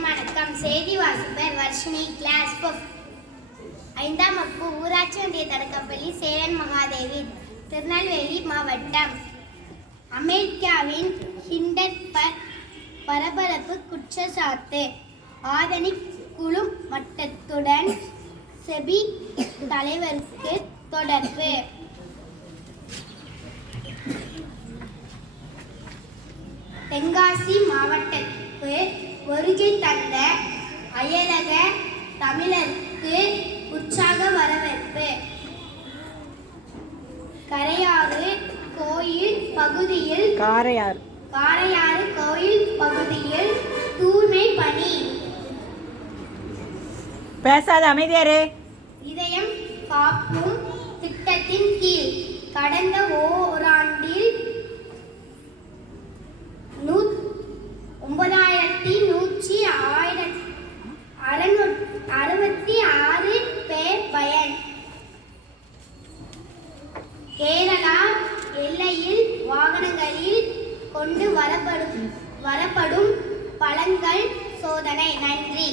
அனைவருக்கும் வணக்கம். செய்தி வாசிப்பர் வர்ஷினி கிளாஸ் ஐந்தாம் வகுப்பு ஊராட்சி ஒன்றிய தொடக்கப்பள்ளி சேரன் மகாதேவி திருநெல்வேலி மாவட்டம். அமெரிக்காவின் ஹிண்டன்பர்க் பரபரப்பு குற்றச்சாட்டு. ஆதனிக் குழு மட்டத்துடன் செபி தலைவருக்கு தொடர்பு. தென்காசி மாவட்டத்துக்கு வருகை தந்த அயலக தமிழருக்கு உற்சாக வரவேற்பு. கரையாறு கோயில் பகுதியில் காரையார் காரையாறு கோயில் பகுதியில் தூய்மை பணி. பேசாத அமைதியாரு இதயம் காக்கும் திட்டத்தின் கீழ் கடந்த ஓராண்டில் நூ ஒன்பதாயிரத்தி கேரளா எல்லையில் வாகனங்களில் கொண்டு வரப்படும் வரப்படும் பழங்கள் சோதனை. நன்றி.